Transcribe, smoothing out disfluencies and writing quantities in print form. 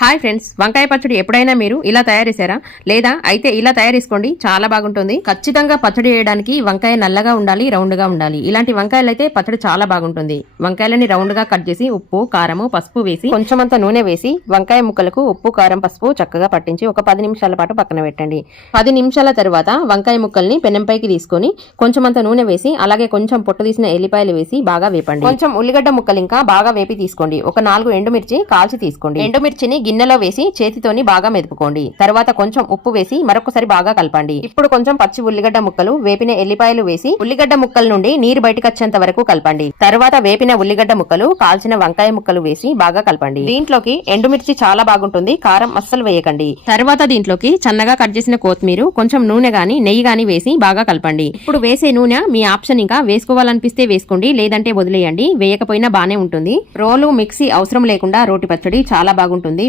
Hi friends, వంకాయ పచ్చడి ఎప్పుడైనా మీరు ఇలా తయారు చేశారా? లేదా అయితే ఇలా తయారు చేసుకోండి, చాలా బాగుంటుంది. ఖచ్చితంగా పచ్చడి చేయడానికి వంకాయ నల్లగా ఉండాలి, రౌండ్ గా ఉండాలి. ఇలాంటి వంకాయలు అయితే పచ్చడి చాలా బాగుంటుంది. వంకాయలని రౌండ్ గా కట్ చేసి ఉప్పు, కారము, పసుపు వేసి కొంచెమంత నూనె వేసి వంకాయ ముక్కలకు ఉప్పు, కారం, పసుపు చక్కగా పట్టించి ఒక 10 నిమిషాల పాటు పక్కన పెట్టండి. 10 నిమిషాల తర్వాత వంకాయ ముక్కల్ని పెనంపైకి తీసుకొని కొంచెమంత నూనె వేసి అలాగే కొంచెం పొట్టు తీసిన ఎల్లిపాయలు వేసి బాగా వేపండి. కొంచెం ఉల్లిగడ్డ ముక్కలు ఇంకా బాగా వేపి తీసుకోండి. ఒక 4 ఎండుమిర్చి కాల్చి తీసుకోండి. ఎండుమిర్చిని గిన్నెలో వేసి చేతితోని బాగా మెదుపుకోండి. తర్వాత కొంచెం ఉప్పు వేసి మరొకసారి బాగా కలపండి. ఇప్పుడు కొంచెం పచ్చి ఉల్లిగడ్డ ముక్కలు, వేపిన ఎల్లిపాయలు వేసి ఉల్లిగడ్డ ముక్కల నుండి నీరు బయటకు వచ్చేంత వరకు కలపండి. తర్వాత వేపిన ఉల్లిగడ్డ ముక్కలు, కాల్చిన వంకాయ ముక్కలు వేసి బాగా కలపండి. దీంట్లోకి ఎండుమిర్చి చాలా బాగుంటుంది, కారం అస్సలు వేయకండి. తర్వాత దీంట్లోకి సన్నగా కట్ చేసిన కొత్తిమీర, కొంచెం నూనె గాని నెయ్యి గాని వేసి బాగా కలపండి. ఇప్పుడు వేసే నూనె మీ ఆప్షన్, ఇంకా వేసుకోవాలనిపిస్తే వేసుకోండి, లేదంటే వదిలేయండి. వేయకపోయినా బానే ఉంటుంది. రోలు, మిక్సీ అవసరం లేకుండా రోటి పచ్చడి చాలా బాగుంటుంది.